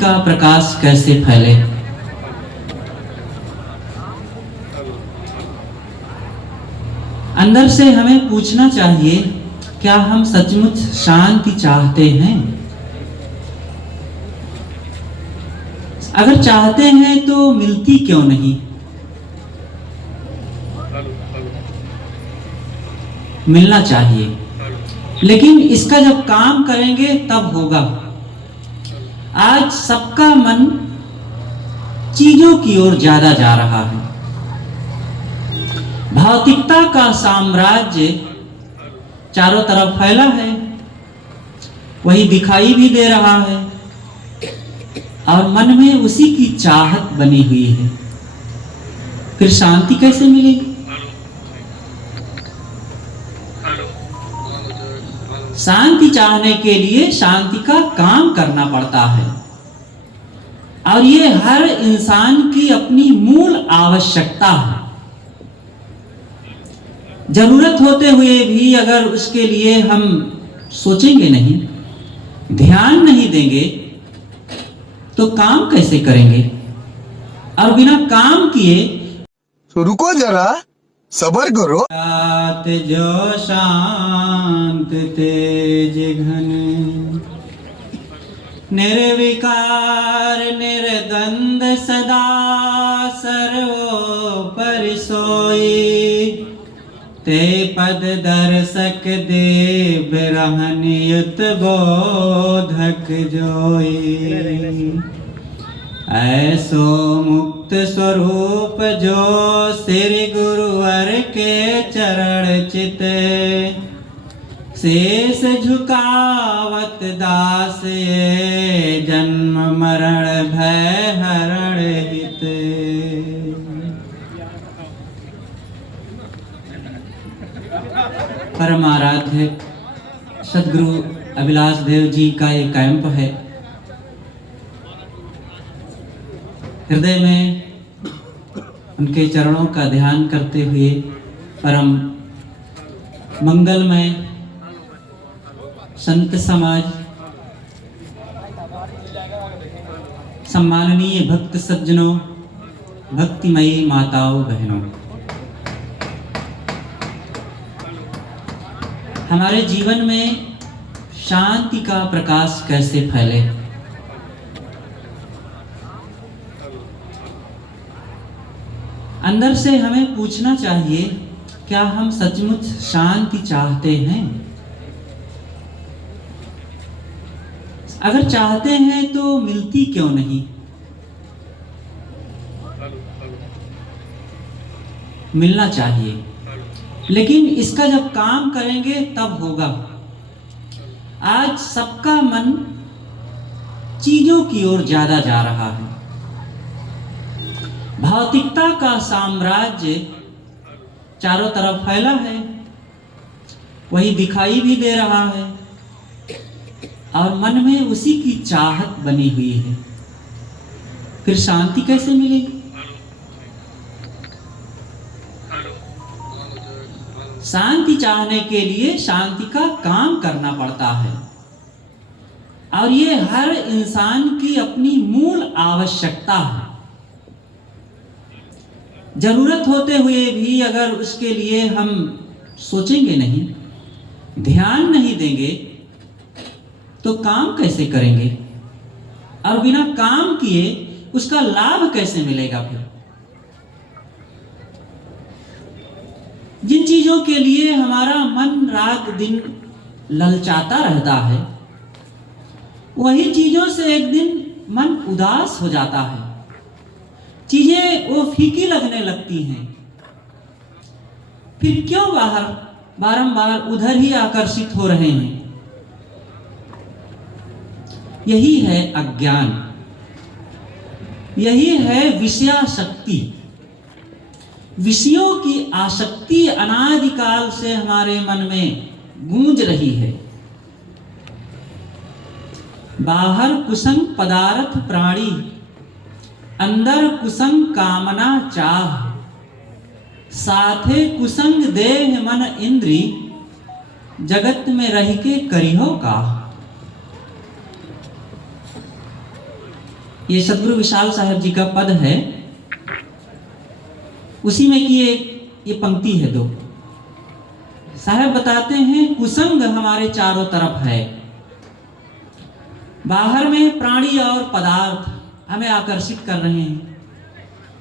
का प्रकाश कैसे फैले। अंदर से हमें पूछना चाहिए, क्या हम सचमुच शांति चाहते हैं? अगर चाहते हैं तो मिलती क्यों नहीं? मिलना चाहिए, लेकिन इसका जब काम करेंगे तब होगा। आज सबका मन चीजों की ओर ज्यादा जा रहा है। भौतिकता का साम्राज्य चारों तरफ फैला है, वही दिखाई भी दे रहा है और मन में उसी की चाहत बनी हुई है। फिर शांति कैसे मिलेगी? शांति चाहने के लिए शांति का काम करना पड़ता है और ये हर इंसान की अपनी मूल आवश्यकता है। जरूरत होते हुए भी अगर उसके लिए हम सोचेंगे नहीं, ध्यान नहीं देंगे, तो काम कैसे करेंगे? और बिना काम किए तो रुको जरा, सबर करो। रात जो शांत तेज घन, निर्विकार निर्द्वंद सदा सर्वोपरि सोई, ते पद दर्शक देव रहन युत बोधक जोई। ऐसो मुक्त स्वरूप जो श्री गुरुवर के चरण चित, शेष झुकावत दास ये जन्म मरण भय हरण हित। परमाराध्य सदगुरु अभिलाष देव जी का एक कैंप है। हृदय में उनके चरणों का ध्यान करते हुए परम मंगलमय संत समाज, सम्माननीय भक्त सज्जनों, भक्तिमयी माताओं बहनों, हमारे जीवन में शांति का प्रकाश कैसे फैले। अंदर से हमें पूछना चाहिए, क्या हम सचमुच शांति चाहते हैं? अगर चाहते हैं तो मिलती क्यों नहीं? मिलना चाहिए, लेकिन इसका जब काम करेंगे तब होगा। आज सबका मन चीजों की ओर ज्यादा जा रहा है। भौतिकता का साम्राज्य चारों तरफ फैला है, वही दिखाई भी दे रहा है और मन में उसी की चाहत बनी हुई है। फिर शांति कैसे मिलेगी? शांति चाहने के लिए शांति का काम करना पड़ता है और ये हर इंसान की अपनी मूल आवश्यकता है। जरूरत होते हुए भी अगर उसके लिए हम सोचेंगे नहीं, ध्यान नहीं देंगे, तो काम कैसे करेंगे? और बिना काम किए उसका लाभ कैसे मिलेगा? फिर जिन चीजों के लिए हमारा मन रात दिन ललचाता रहता है, वही चीजों से एक दिन मन उदास हो जाता है। चीजें वो फीकी लगने लगती हैं। फिर क्यों बारंबार उधर ही आकर्षित हो रहे हैं? यही है अज्ञान, यही है विषयाशक्ति। विषयों की आसक्ति अनादिकाल से हमारे मन में गूंज रही है। बाहर कुसंग पदार्थ प्राणी, अंदर कुसंग कामना चाह, साथे कुसंग देह मन इंद्री, जगत में रह के करिहो का। ये सदगुरु विशाल साहब जी का पद है, उसी में की ये पंक्ति है दो। साहब बताते हैं, कुसंग हमारे चारों तरफ है, बाहर में प्राणी और पदार्थ हमें आकर्षित कर रहे हैं।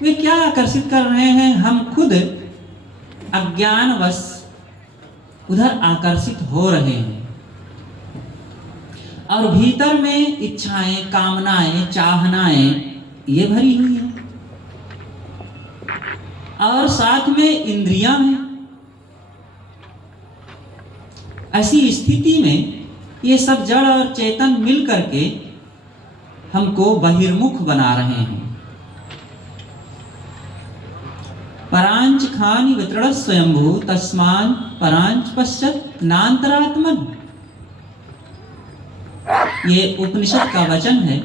वे क्या आकर्षित कर रहे हैं? हम खुद अज्ञानवश उधर आकर्षित हो रहे हैं, और भीतर में इच्छाएं, कामनाएं, चाहनाएं ये भरी हुई हैं, और साथ में इंद्रियां हैं। ऐसी स्थिति में ये सब जड़ और चेतन मिल करके हमको बहिर्मुख बना रहे हैं। परांच खानि वितरण स्वयंभू तस्मान परांच पश्चात नान्तरात्मन, ये उपनिषद का वचन है।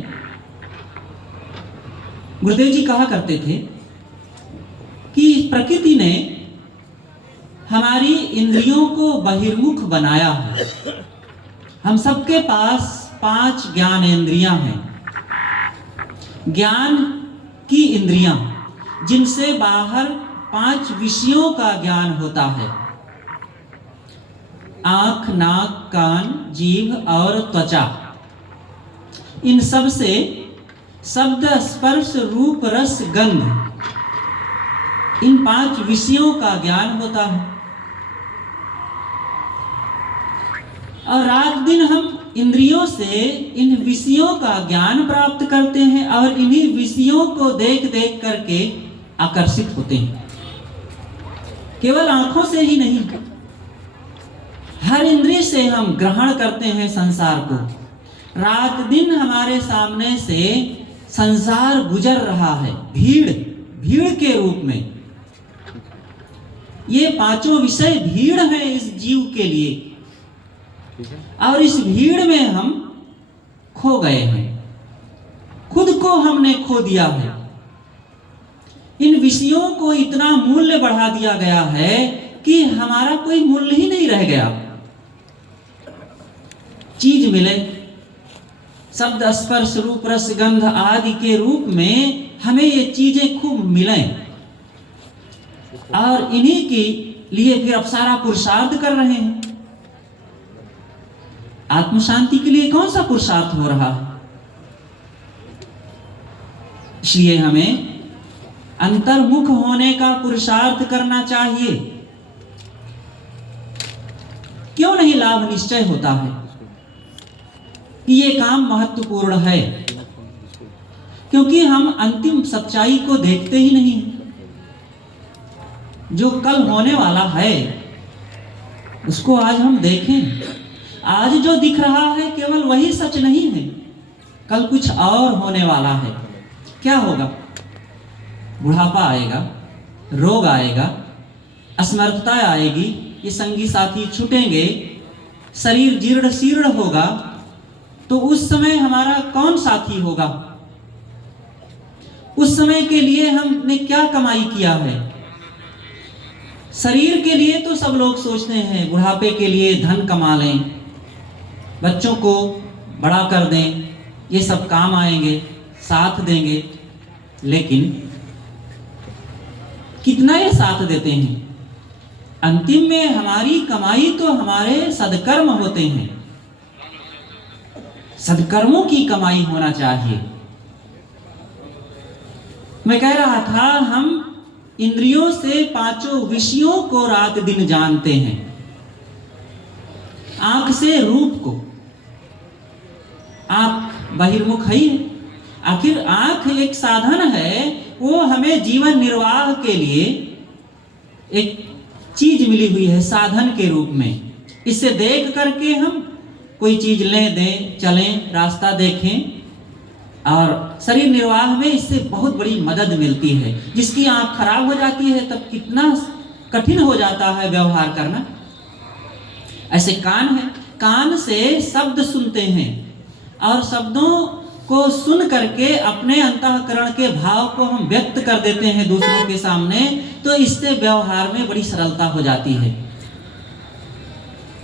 गुरुदेव जी कहा करते थे कि प्रकृति ने हमारी इंद्रियों को बहिर्मुख बनाया है। हम सबके पास 5 ज्ञान इंद्रियां हैं, ज्ञान की इंद्रियां, जिनसे बाहर 5 विषयों का ज्ञान होता है। आंख, नाक, कान, जीभ और त्वचा, इन सब से शब्द, स्पर्श, रूप, रस, गंध, इन 5 विषयों का ज्ञान होता है। और रात दिन हम इंद्रियों से इन विषयों का ज्ञान प्राप्त करते हैं, और इन्हीं विषयों को देख देख करके आकर्षित होते हैं। केवल आंखों से ही नहीं, हर इंद्रिय से हम ग्रहण करते हैं संसार को। रात दिन हमारे सामने से संसार गुजर रहा है, भीड़ के रूप में। ये 5 विषय भीड़ है इस जीव के लिए, और इस भीड़ में हम खो गए हैं, खुद को हमने खो दिया है। इन विषयों को इतना मूल्य बढ़ा दिया गया है कि हमारा कोई मूल्य ही नहीं रह गया। चीज मिले, शब्द, स्पर्श, रूप, रस, गंध आदि के रूप में हमें ये चीजें खूब मिलें, और इन्हीं के लिए फिर अब सारा पुरुषार्थ कर रहे हैं। आत्म शांति के लिए कौन सा पुरुषार्थ हो रहा है? इसलिए हमें अंतर्मुख होने का पुरुषार्थ करना चाहिए। क्यों नहीं लाभ निश्चय होता है कि ये काम महत्वपूर्ण है? क्योंकि हम अंतिम सच्चाई को देखते ही नहीं। जो कल होने वाला है उसको आज हम देखें। आज जो दिख रहा है केवल वही सच नहीं है, कल कुछ और होने वाला है। क्या होगा? बुढ़ापा आएगा, रोग आएगा, असमर्थता आएगी, ये संगी साथी छूटेंगे, शरीर जीर्ण शीर्ण होगा। तो उस समय हमारा कौन साथी होगा? उस समय के लिए हमने क्या कमाई किया है? शरीर के लिए तो सब लोग सोचते हैं बुढ़ापे के लिए धन कमा लें, बच्चों को बड़ा कर दें, ये सब काम आएंगे, साथ देंगे। लेकिन कितना ये साथ देते हैं? अंतिम में हमारी कमाई तो हमारे सदकर्म होते हैं। सदकर्मों की कमाई होना चाहिए। मैं कह रहा था, हम इंद्रियों से 5 विषयों को रात दिन जानते हैं। आंख से रूप को, आंख बहिर्मुख है। आखिर आंख एक साधन है, वो हमें जीवन निर्वाह के लिए एक चीज मिली हुई है साधन के रूप में। इससे देख करके हम कोई चीज लें, दें, चलें, रास्ता देखें, और शरीर निर्वाह में इससे बहुत बड़ी मदद मिलती है। जिसकी आंख खराब हो जाती है तब कितना कठिन हो जाता है व्यवहार करना। ऐसे कान है, कान से शब्द सुनते हैं, और शब्दों को सुन करके अपने अंतःकरण के भाव को हम व्यक्त कर देते हैं दूसरों के सामने, तो इससे व्यवहार में बड़ी सरलता हो जाती है।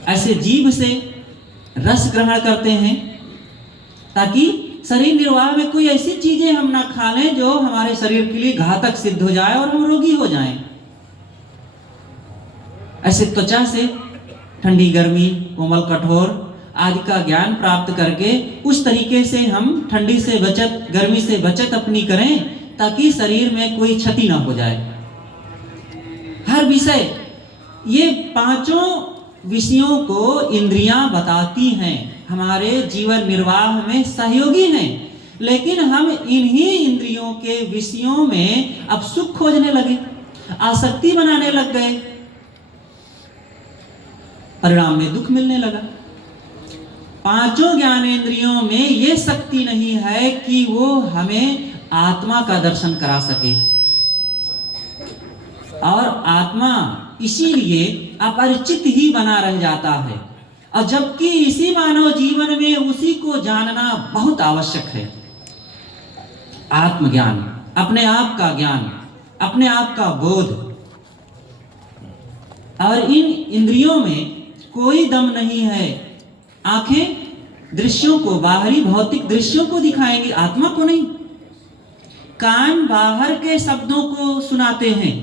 ऐसे जीभ से रस ग्रहण करते हैं ताकि शरीर निर्वाह में कोई ऐसी चीजें हम ना खा लें जो हमारे शरीर के लिए घातक सिद्ध हो जाए और हम रोगी हो जाएं। ऐसे त्वचा से ठंडी गर्मी कोमल कठोर आदि का ज्ञान प्राप्त करके उस तरीके से हम ठंडी से बचत गर्मी से बचत अपनी करें ताकि शरीर में कोई क्षति ना हो जाए। हर विषय, ये पांचों विषयों को इंद्रियां बताती हैं, हमारे जीवन निर्वाह में सहयोगी हैं, लेकिन हम इन्हीं इंद्रियों के विषयों में अब सुख खोजने लगे, आसक्ति बनाने लग गए, परिणाम में दुख मिलने लगा। पांचों ज्ञानेंद्रियों में ये शक्ति नहीं है कि वो हमें आत्मा का दर्शन करा सके, और आत्मा इसीलिए अपरिचित ही बना रह जाता है, और जबकि इसी मानव जीवन में उसी को जानना बहुत आवश्यक है। आत्मज्ञान, अपने आप का ज्ञान, अपने आप का बोध। और इन इंद्रियों में कोई दम नहीं है। आंखें दृश्यों को, बाहरी भौतिक दृश्यों को दिखाएंगी, आत्मा को नहीं। कान बाहर के शब्दों को सुनाते हैं,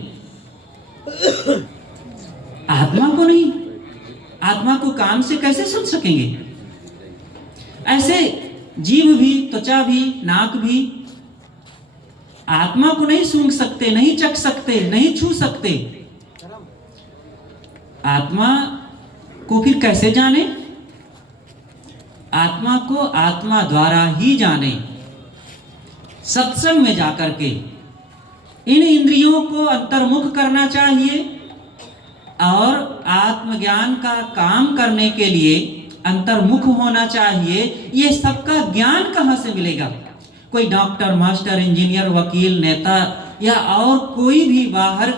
आत्मा को नहीं। आत्मा को कान से कैसे सुन सकेंगे? ऐसे जीव भी, त्वचा भी, नाक भी आत्मा को नहीं सूंघ सकते, नहीं चख सकते, नहीं छू सकते। आत्मा को फिर कैसे जाने? आत्मा को आत्मा द्वारा ही जाने, सत्संग में जाकर के। इन इंद्रियों को अंतर्मुख करना चाहिए, और आत्मज्ञान का काम करने के लिए अंतर्मुख होना चाहिए। ये सबका ज्ञान कहाँ से मिलेगा? कोई डॉक्टर, मास्टर, इंजीनियर, वकील, नेता या और कोई भी बाहर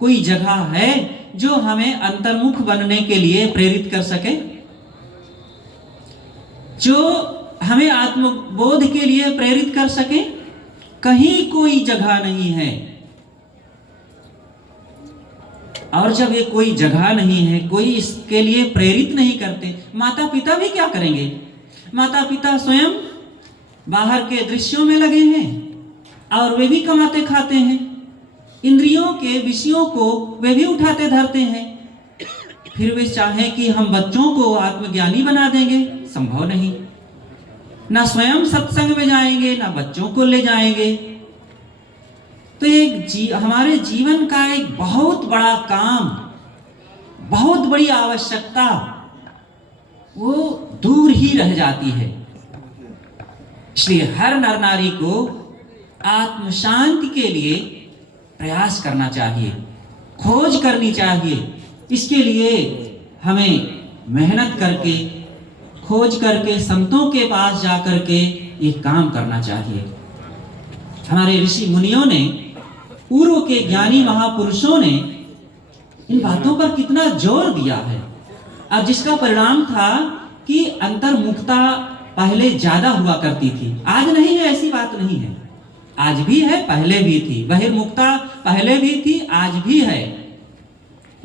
कोई जगह है जो हमें अंतर्मुख बनने के लिए प्रेरित कर सके, जो हमें आत्मबोध के लिए प्रेरित कर सके? कहीं कोई जगह नहीं है। और जब ये कोई जगह नहीं है, कोई इसके लिए प्रेरित नहीं करते, माता पिता भी क्या करेंगे? माता पिता स्वयं बाहर के दृश्यों में लगे हैं और वे भी कमाते खाते हैं, इंद्रियों के विषयों को वे भी उठाते धरते हैं। फिर वे चाहें कि हम बच्चों को आत्मज्ञानी बना देंगे, संभव नहीं। ना स्वयं सत्संग में जाएंगे, ना बच्चों को ले जाएंगे। तो हमारे जीवन का एक बहुत बड़ा काम, बहुत बड़ी आवश्यकता वो दूर ही रह जाती है। इसलिए हर नर नारी को आत्म शांति के लिए प्रयास करना चाहिए, खोज करनी चाहिए। इसके लिए हमें मेहनत करके, खोज करके, संतों के पास जाकर के ये काम करना चाहिए। हमारे ऋषि मुनियों ने, पूर्व के ज्ञानी महापुरुषों ने इन बातों पर कितना जोर दिया है, और जिसका परिणाम था कि अंतर्मुखता पहले ज्यादा हुआ करती थी। आज नहीं है, ऐसी बात नहीं है। आज भी है, पहले भी थी। बहिर्मुखता पहले भी थी, आज भी है,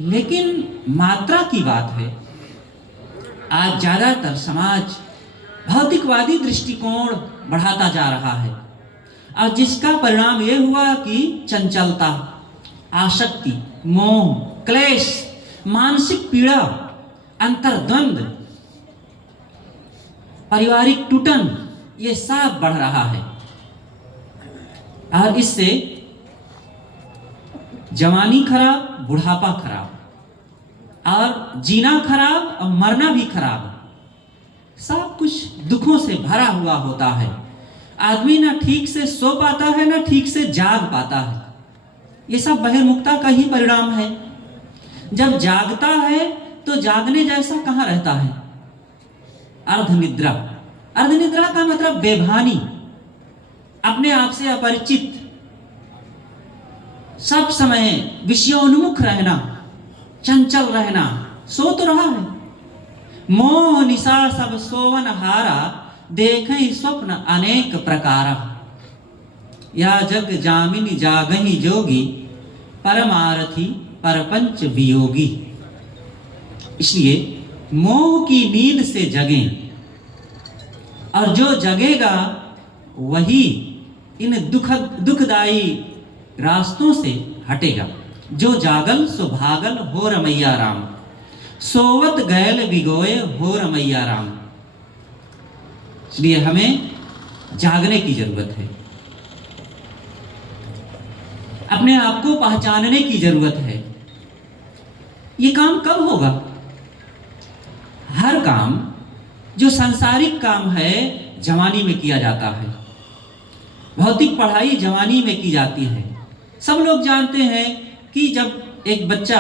लेकिन मात्रा की बात है। आज ज्यादातर समाज भौतिकवादी दृष्टिकोण बढ़ाता जा रहा है, और जिसका परिणाम यह हुआ कि चंचलता, आसक्ति, मोह, क्लेश, मानसिक पीड़ा, अंतर्द्वंद, पारिवारिक टूटन, ये सब बढ़ रहा है। और इससे जवानी खराब, बुढ़ापा खराब, और जीना खराब और मरना भी खराब, सब कुछ दुखों से भरा हुआ होता है। आदमी ना ठीक से सो पाता है, ना ठीक से जाग पाता है। ये सब बहिर्मुखता का ही परिणाम है। जब जागता है तो जागने जैसा कहाँ रहता है? अर्धनिद्रा। अर्धनिद्रा का मतलब बेभानी, अपने आप से अपरिचित, सब समय विषयोन्मुख रहना, चंचल रहना। सो तो रहा है। मोह निशा सब सोवन हारा, देखें स्वप्न अनेक प्रकार। या जग जामिनी जागही जोगी, परमारथी परपंच वियोगी। इसलिए मोह की नींद से जगें, और जो जगेगा वही इन दुखदाई रास्तों से हटेगा। जो जागल सो भागल हो रमैया राम, सोवत गैल बिगोए हो रमैया राम। इसलिए हमें जागने की जरूरत है, अपने आप को पहचानने की जरूरत है। ये काम कब होगा? हर काम जो सांसारिक काम है जवानी में किया जाता है। भौतिक पढ़ाई जवानी में की जाती है। सब लोग जानते हैं कि जब एक बच्चा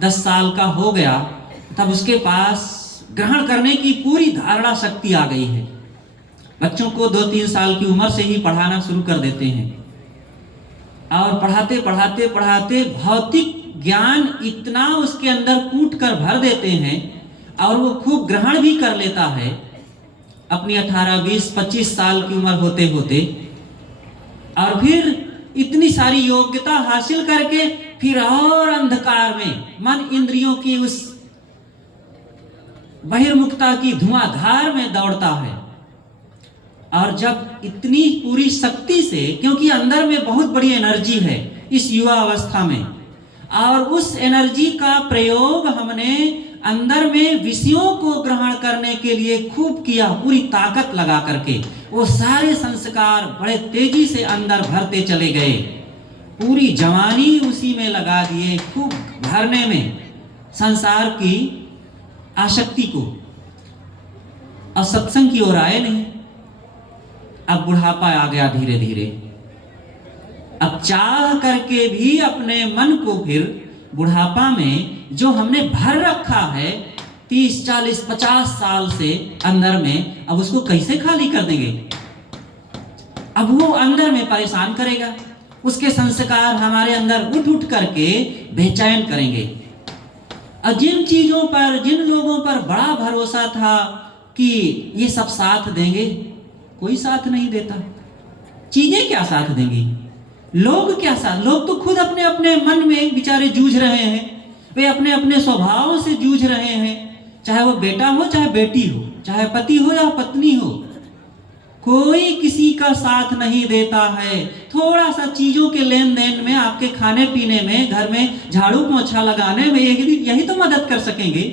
10 साल का हो गया तब उसके पास ग्रहण करने की पूरी धारणा शक्ति आ गई है। बच्चों को 2-3 साल की उम्र से ही पढ़ाना शुरू कर देते हैं और पढ़ाते पढ़ाते पढ़ाते भौतिक ज्ञान इतना उसके अंदर कूट कर भर देते हैं और वो खूब ग्रहण भी कर लेता है अपनी 18, 20, 25 साल की उम्र होते होते। और फिर इतनी सारी योग्यता हासिल करके फिर और अंधकार में मन इंद्रियों की उस बहिर्मुखता की धुआंधार में दौड़ता है। और जब इतनी पूरी शक्ति से, क्योंकि अंदर में बहुत बड़ी एनर्जी है इस युवा अवस्था में, और उस एनर्जी का प्रयोग हमने अंदर में विषयों को ग्रहण करने के लिए खूब किया, पूरी ताकत लगा करके वो सारे संस्कार बड़े तेजी से अंदर भरते चले गए। पूरी जवानी उसी में लगा दिए, खूब भरने में संसार की आसक्ति को, और सत्संग की ओर आए नहीं। अब बुढ़ापा आ गया धीरे धीरे। अब चाह करके भी अपने मन को फिर बुढ़ापा में जो हमने भर रखा है 30, 40, 50 साल से अंदर में, अब उसको कैसे खाली कर देंगे? अब वो अंदर में परेशान करेगा। उसके संस्कार हमारे अंदर उठ उठ करके बेचैन करेंगे। और जिन चीजों पर, जिन लोगों पर बड़ा भरोसा था कि ये सब साथ देंगे, कोई साथ नहीं देता। चीजें क्या साथ देंगी? लोग क्या साथ? लोग तो खुद अपने अपने मन में बेचारे जूझ रहे हैं। वे अपने अपने स्वभाव से जूझ रहे हैं, चाहे वो बेटा हो, चाहे बेटी हो, चाहे पति हो या पत्नी हो। कोई किसी का साथ नहीं देता है। थोड़ा सा चीजों के लेन देन में, आपके खाने पीने में, घर में झाड़ू पोछा लगाने में यही तो मदद कर सकेंगे।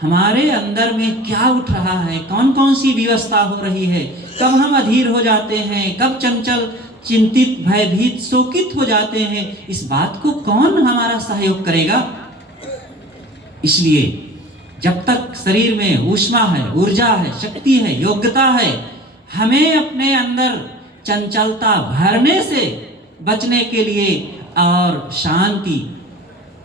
हमारे अंदर में क्या उठ रहा है, कौन कौन सी व्यवस्था हो रही है, कब हम अधीर हो जाते हैं, कब चंचल, चिंतित, भयभीत, शोकित हो जाते हैं, इस बात को कौन हमारा सहयोग करेगा? इसलिए जब तक शरीर में ऊष्मा है, ऊर्जा है, शक्ति है, योग्यता है, हमें अपने अंदर चंचलता भरने से बचने के लिए और शांति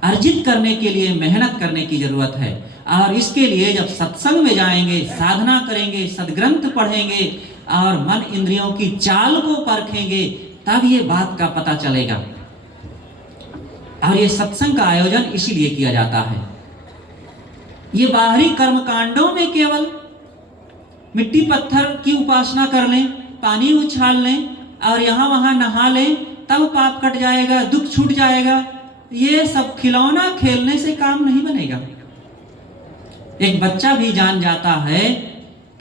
अर्जित करने के लिए मेहनत करने की जरूरत है। और इसके लिए जब सत्संग में जाएंगे, साधना करेंगे, सद्ग्रंथ पढ़ेंगे और मन इंद्रियों की चाल को परखेंगे, तब ये बात का पता चलेगा। और ये सत्संग का आयोजन इसीलिए किया जाता है। ये बाहरी कर्म कांडों में केवल मिट्टी पत्थर की उपासना कर लें, पानी उछाल लें और यहाँ वहाँ नहा लें, तब पाप कट जाएगा, दुख छूट जाएगा, ये सब खिलौना खेलने से काम नहीं बनेगा। एक बच्चा भी जान जाता है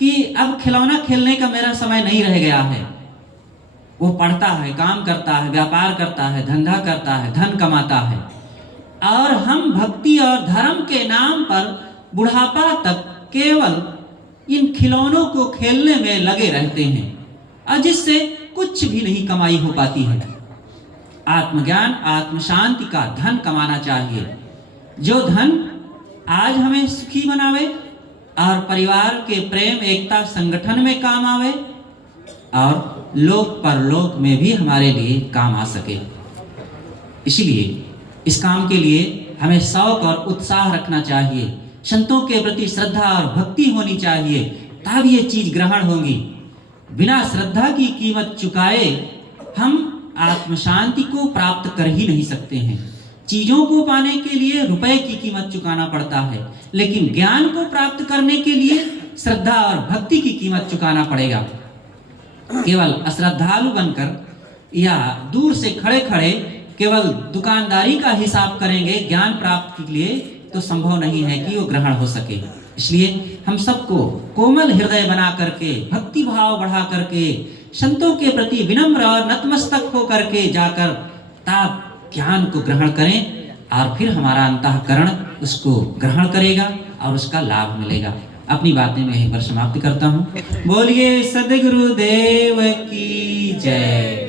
कि अब खिलौना खेलने का मेरा समय नहीं रह गया है। वो पढ़ता है, काम करता है, व्यापार करता है, धंधा करता है, धन कमाता है। और हम भक्ति और धर्म के नाम पर बुढ़ापा तक केवल इन खिलौनों को खेलने में लगे रहते हैं, और जिससे कुछ भी नहीं कमाई हो पाती है। आत्मज्ञान, आत्म शांति का धन कमाना चाहिए, जो धन आज हमें सुखी बनावे और परिवार के प्रेम, एकता, संगठन में काम आवे और लोक परलोक में भी हमारे लिए काम आ सके। इसलिए इस काम के लिए हमें शौक और उत्साह रखना चाहिए, संतों के प्रति श्रद्धा और भक्ति होनी चाहिए, तब ये चीज ग्रहण होगी। बिना श्रद्धा की कीमत चुकाए हम आत्म शांति को प्राप्त कर ही नहीं सकते हैं। चीजों को पाने के लिए रुपए की कीमत चुकाना पड़ता है, लेकिन ज्ञान को प्राप्त करने के लिए श्रद्धा और भक्ति की कीमत चुकाना पड़ेगा। केवल अश्रद्धालु बनकर या दूर से खड़े खड़े केवल दुकानदारी का हिसाब करेंगे ज्ञान प्राप्ति के लिए, तो संभव नहीं है कि वो ग्रहण हो सके। इसलिए हम सबको कोमल हृदय बना करके, भक्ति भाव बढ़ा करके संतों के प्रति विनम्र और नतमस्तक होकर के जाकर ताप ज्ञान को ग्रहण करें और फिर हमारा अंतःकरण उसको ग्रहण करेगा और उसका लाभ मिलेगा। अपनी बातें मैं यहीं पर समाप्त करता हूँ। बोलिए सद्गुरुदेव की जय।